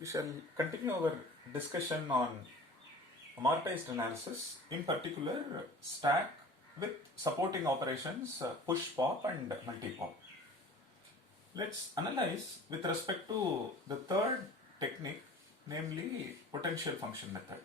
We shall continue our discussion on amortized analysis, in particular stack with supporting operations push pop and multi pop. Let's analyze with respect to the third technique, namely potential function method.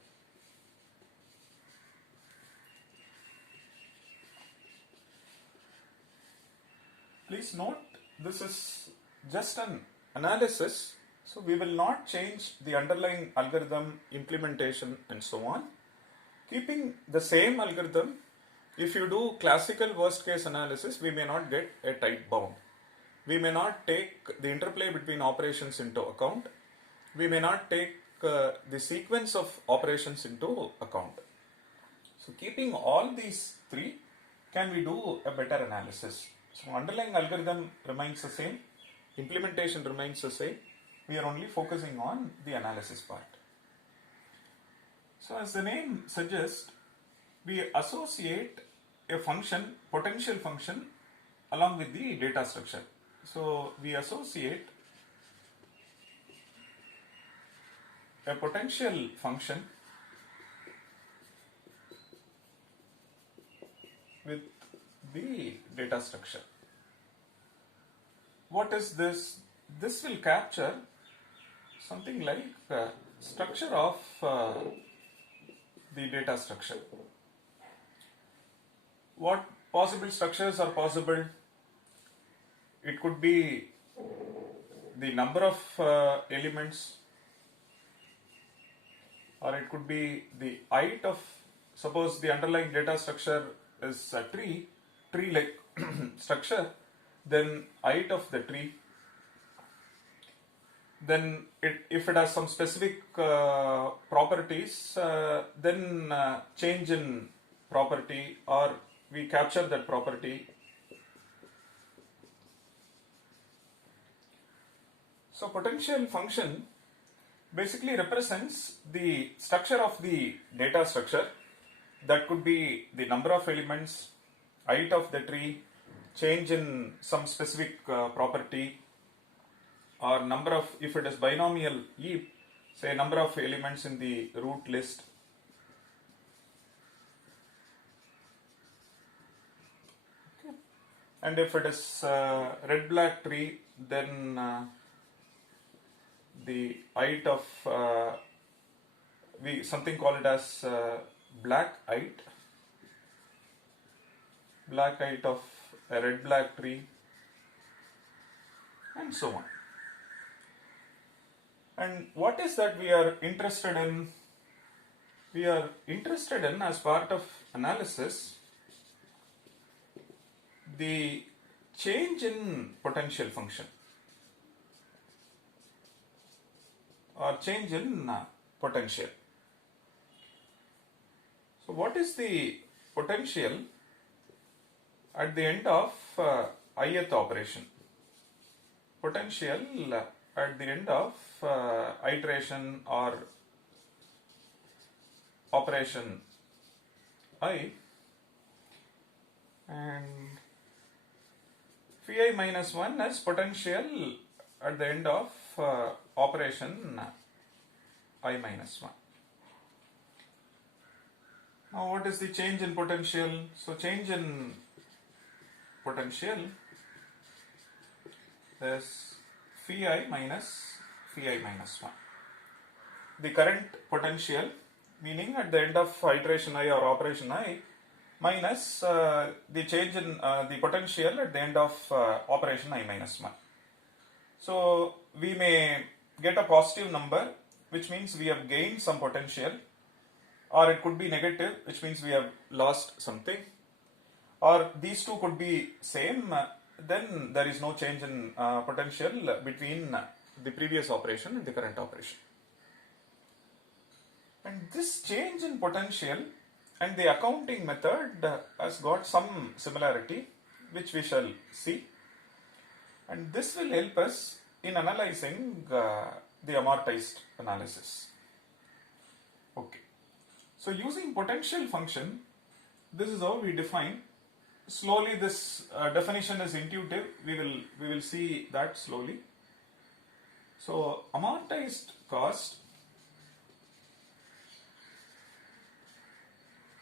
Please note, this is just an analysis, so we will not change the underlying algorithm, implementation and so on. Keeping the same algorithm, if you do classical worst case analysis, we may not get a tight bound. We may not take the interplay between operations into account. We may not take the sequence of operations into account. So keeping all these three, can we do a better analysis? So underlying algorithm remains the same, implementation remains the same, we are only focusing on the analysis part. So as the name suggests, we associate a function, potential function, along with the data structure. So we associate a potential function with the data structure. What is this? This will capture something like structure of the data structure. What possible structures are possible? It could be the number of elements, or it could be the height of, suppose the underlying data structure is a tree like structure, then height of the tree. Then if it has some specific properties, then change in property, or we capture that property. So potential function basically represents the structure of the data structure. That could be the number of elements, height of the tree, change in some specific property, or number of, if it is binomial heap, say number of elements in the root list. Okay. And if it is red black tree, then the height of we something call it as black height of a red black tree, and so on. And what is that we are interested in? We are interested in, as part of analysis, the change in potential function or change in potential. So what is the potential at the end of ith operation? Potential at the end of iteration or operation I, and phi minus 1 is potential at the end of operation I minus 1. Now what is the change in potential? So change in potential is phi I minus 1. The current potential, meaning at the end of iteration I or operation I, minus the change in the potential at the end of operation I minus 1. So we may get a positive number, which means we have gained some potential, or it could be negative, which means we have lost something, or these two could be same, then there is no change in potential between the previous operation and the current operation. And this change in potential and the accounting method has got some similarity, which we shall see, and this will help us in analyzing the amortized analysis. Okay, so using potential function, this is how we define. Slowly this definition is intuitive, we will see that slowly. So amortized cost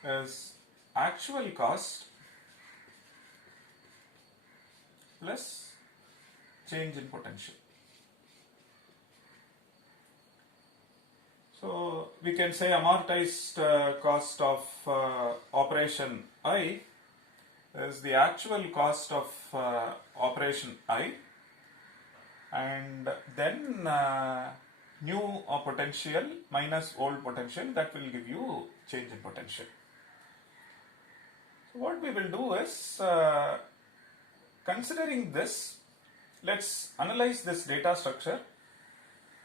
is actual cost plus change in potential. So we can say amortized cost of operation I is the actual cost of operation I, and then new potential minus old potential, that will give you change in potential. So what we will do is, considering this, let's analyze this data structure.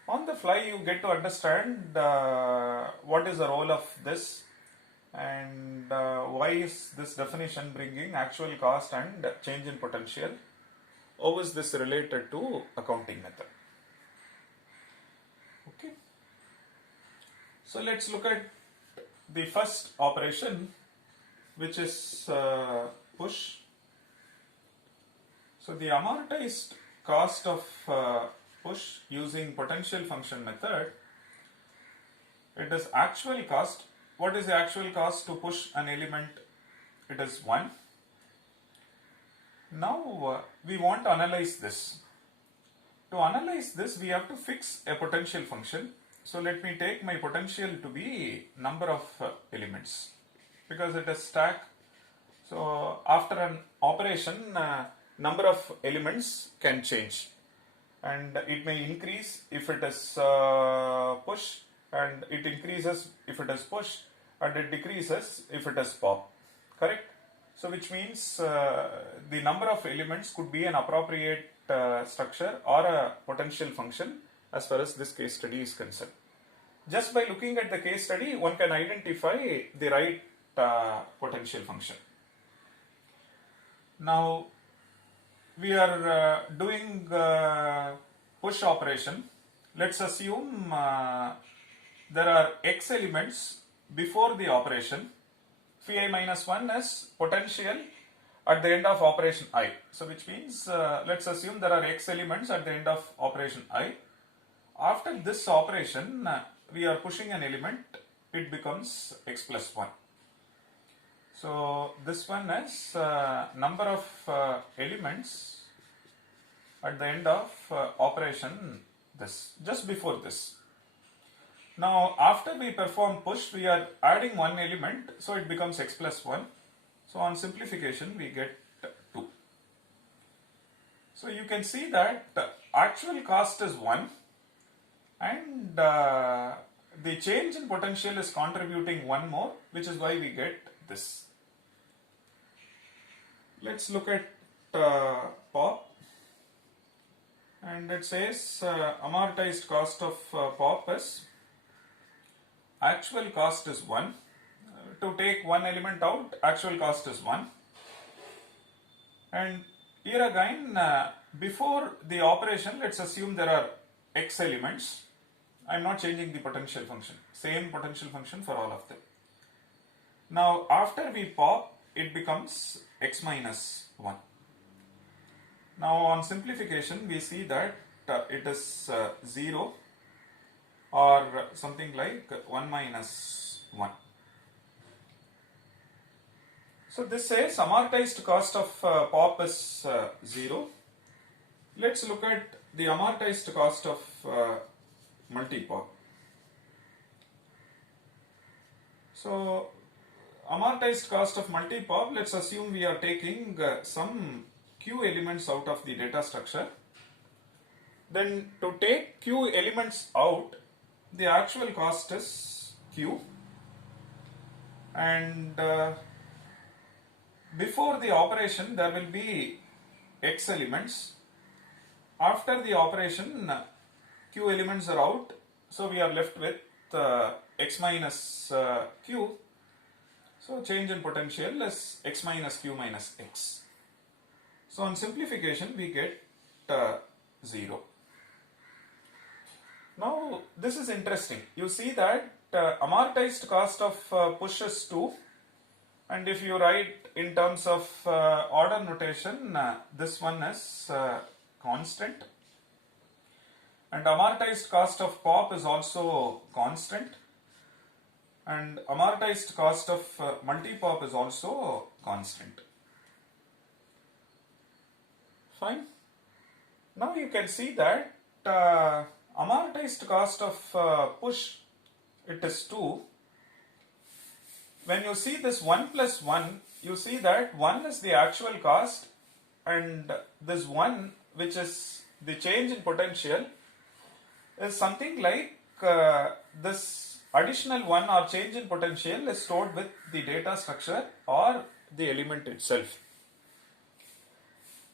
On the fly you get to understand what is the role of this, and why is this definition bringing actual cost and change in potential. How is this related to accounting method? Okay. So let's look at the first operation, which is push. So the amortized cost of push using potential function method, it is actual cost. What is the actual cost to push an element? It is 1. Now we want to analyze this. To analyze this, we have to fix a potential function. So let me take my potential to be number of elements, because it is stack. So after an operation, number of elements can change, and it may increase if it is push, and it increases if it is push, and it decreases if it is pop. Correct? So which means the number of elements could be an appropriate structure or a potential function as far as this case study is concerned. Just by looking at the case study, one can identify the right potential function. Now we are doing push operation. Let's assume there are x elements before the operation. Phi minus 1 is potential at the end of operation I. So which means let's assume there are x elements at the end of operation I. After this operation, we are pushing an element, it becomes x plus 1. So this one is number of elements at the end of operation this, just before this. Now after we perform push, we are adding one element, so it becomes x plus 1. So on simplification we get 2. So you can see that actual cost is 1, and the change in potential is contributing 1 more, which is why we get this. Let's look at POP, and it says amortized cost of POP is actual cost is 1. To take one element out, actual cost is 1. And here again, before the operation, let's assume there are x elements. I'm not changing the potential function, same potential function for all of them. Now after we pop, it becomes x minus 1. Now on simplification, we see that it is 0 or something like 1 minus 1. So this says amortized cost of POP is 0. Let's look at the amortized cost of multi-pop. So amortized cost of multi-pop, let's assume we are taking some q elements out of the data structure. Then to take q elements out, the actual cost is q, and before the operation there will be x elements. After the operation, q elements are out, so we are left with x minus q. So change in potential is x minus q minus x. So on simplification we get 0. Now this is interesting. You see that amortized cost of push is 2, and if you write in terms of order notation, this one is constant. and amortized cost of POP is also constant, and amortized cost of multi-pop is also constant. Fine. Now you can see that amortized cost of push, it is 2. When you see this 1 plus 1, you see that 1 is the actual cost and this 1, which is the change in potential, is something like this additional 1 or change in potential is stored with the data structure or the element itself.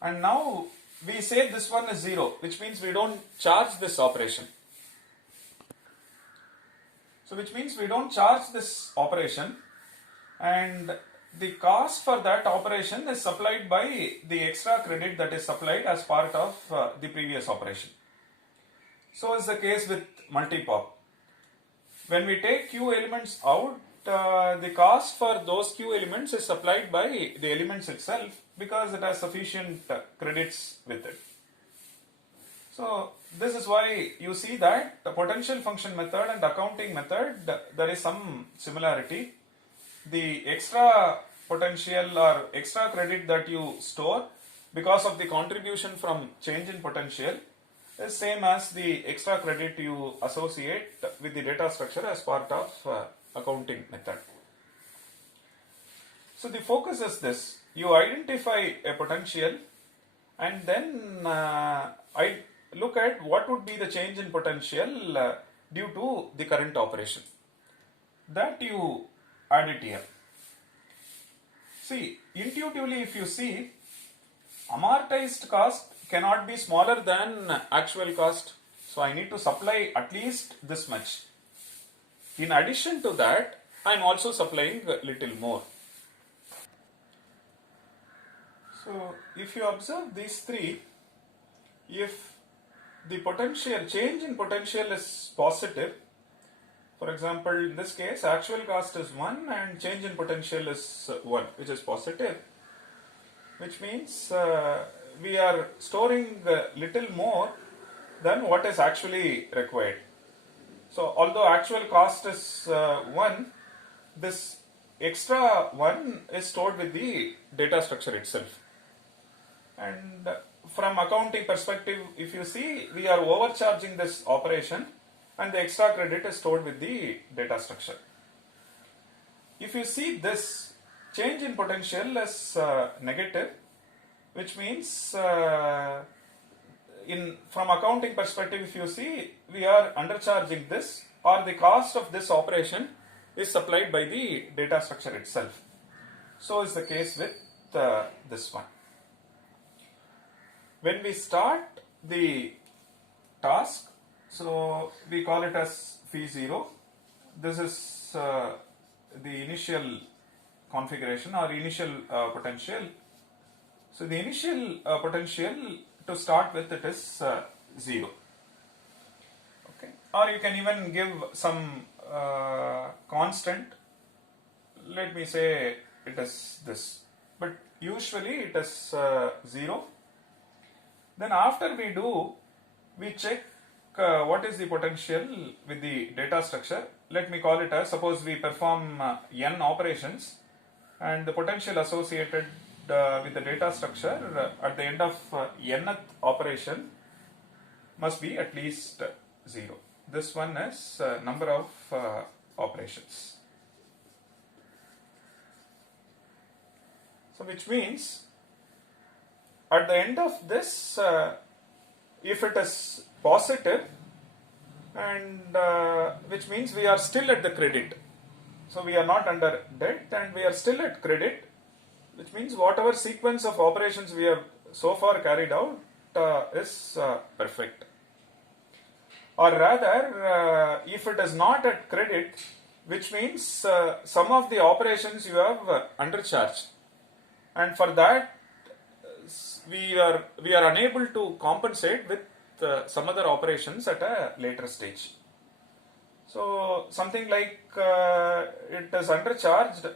And now we say this one is 0, which means we don't charge this operation. So which means we don't charge this operation, and the cost for that operation is supplied by the extra credit that is supplied as part of the previous operation. So is the case with multi-pop. When we take Q elements out, the cost for those Q elements is supplied by the elements itself because it has sufficient credits with it. So this is why you see that the potential function method and accounting method, there is some similarity. The extra potential or extra credit that you store because of the contribution from change in potential is same as the extra credit you associate with the data structure as part of accounting method. So the focus is this: you identify a potential and then I look at what would be the change in potential due to the current operation. That you add it here. See, intuitively if you see, amortized cost cannot be smaller than actual cost. So I need to supply at least this much. In addition to that, I am also supplying a little more. So if you observe these three, if the potential change in potential is positive, for example, in this case, actual cost is 1 and change in potential is 1, which is positive, which means we are storing little more than what is actually required. So, although actual cost is 1, this extra 1 is stored with the data structure itself. And from accounting perspective, if you see, we are overcharging this operation and the extra credit is stored with the data structure. If you see, this change in potential is negative, which means from accounting perspective, if you see, we are undercharging this, or the cost of this operation is supplied by the data structure itself. So is the case with this one. When we start the task, so we call it as phi 0. This is the initial configuration or initial potential. So the initial potential to start with, it is 0. Okay. Or you can even give some constant. Let me say it is this, but usually it is 0. Then after we do, we check what is the potential with the data structure. Let me call it as, suppose we perform n operations and the potential associated with the data structure at the end of nth operation must be at least 0. This one is number of operations. So which means at the end of this, if it is positive, and which means we are still at the credit. So we are not under debt and we are still at credit, which means whatever sequence of operations we have so far carried out is perfect. Or rather, if it is not at credit, which means some of the operations you have undercharged, and for that we are unable to compensate with some other operations at a later stage. So something like it is undercharged.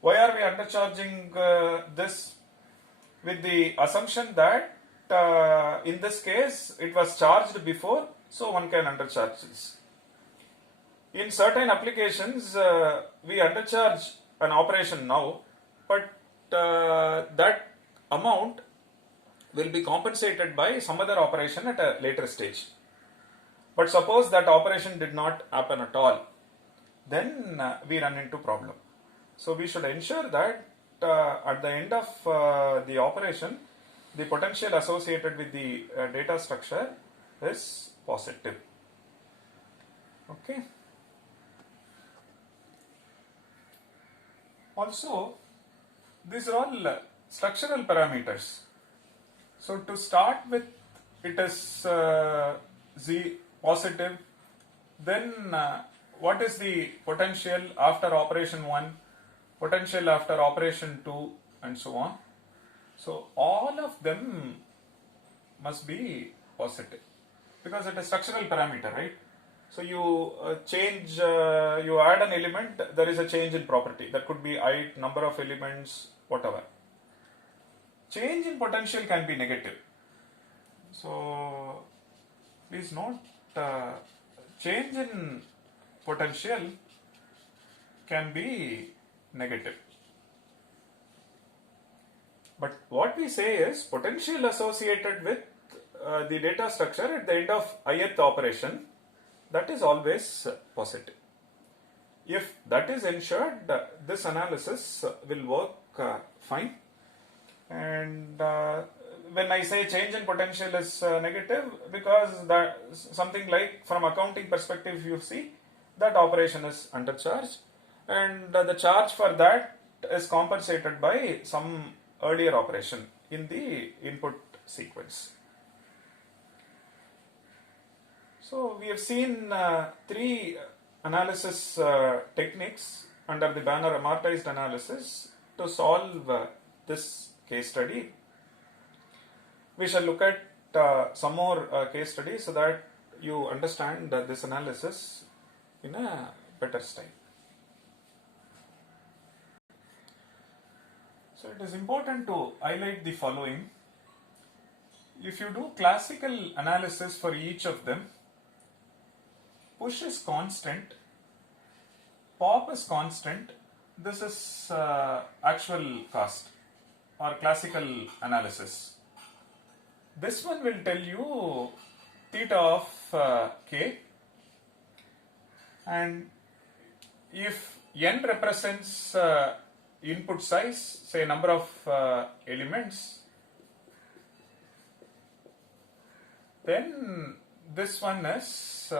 Why are we undercharging this? With the assumption that in this case it was charged before so one can undercharge this. In certain applications, we undercharge an operation now, but that amount will be compensated by some other operation at a later stage. But suppose that operation did not happen at all, then we run into problem. So we should ensure that at the end of the operation, the potential associated with the data structure is positive. Okay. Also, these are all structural parameters. So to start with, it is Z positive. Then what is the potential after operation 1, potential after operation 2, and so on. So all of them must be positive because it is structural parameter, right? So you change, you add an element, there is a change in property. That could be height, number of elements, whatever. Change in potential can be negative. So please note, change in potential can be negative. But what we say is potential associated with the data structure at the end of ith operation, that is always positive. If that is ensured, this analysis will work fine. And when I say change in potential is negative, because that something like from accounting perspective, you see that operation is undercharged, and the charge for that is compensated by some earlier operation in the input sequence. So we have seen 3 analysis techniques under the banner amortized analysis to solve this case study. We shall look at some more case studies so that you understand this analysis in a better style. So it is important to highlight the following. If you do classical analysis for each of them, push is constant, pop is constant, this is actual cost or classical analysis. This one will tell you theta of k, and if n represents input size, say number of elements, then this one is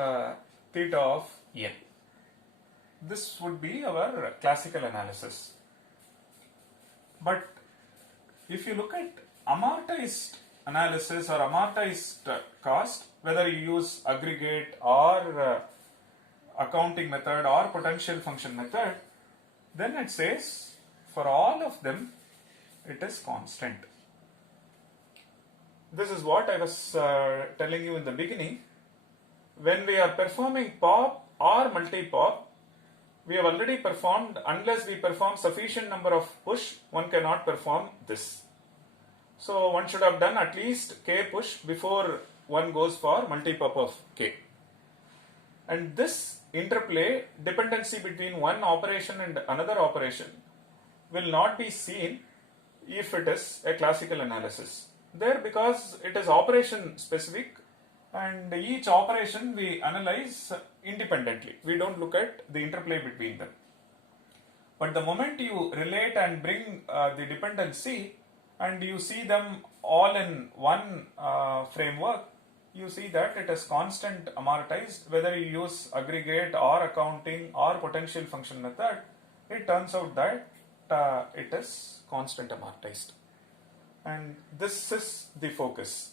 theta of n. This would be our classical analysis. But if you look at amortized analysis or amortized cost, whether you use aggregate or accounting method or potential function method, then it says for all of them it is constant. This is what I was telling you in the beginning. When we are performing pop or multi-pop, we have already performed, unless we perform sufficient number of push, one cannot perform this. So one should have done at least k push before one goes for multi-pop of k. And this interplay, dependency between one operation and another operation, will not be seen if it is a classical analysis. There, because it is operation specific, and each operation we analyze independently. We don't look at the interplay between them. But the moment you relate and bring the dependency and you see them all in one framework, you see that it is constant amortized. Whether you use aggregate or accounting or potential function method, it turns out that it is constant amortized. And this is the focus.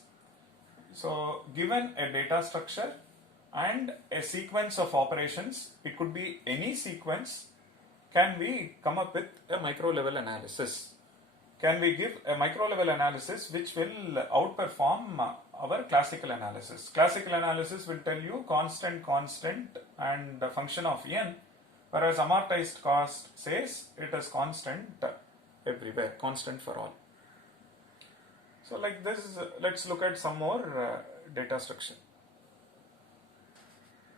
So given a data structure and a sequence of operations, it could be any sequence, can we come up with a micro level analysis? Can we give a micro level analysis which will outperform our classical analysis? Classical analysis will tell you constant and a function of n, whereas amortized cost says it is constant everywhere, constant for all. So like this, let's look at some more data structure.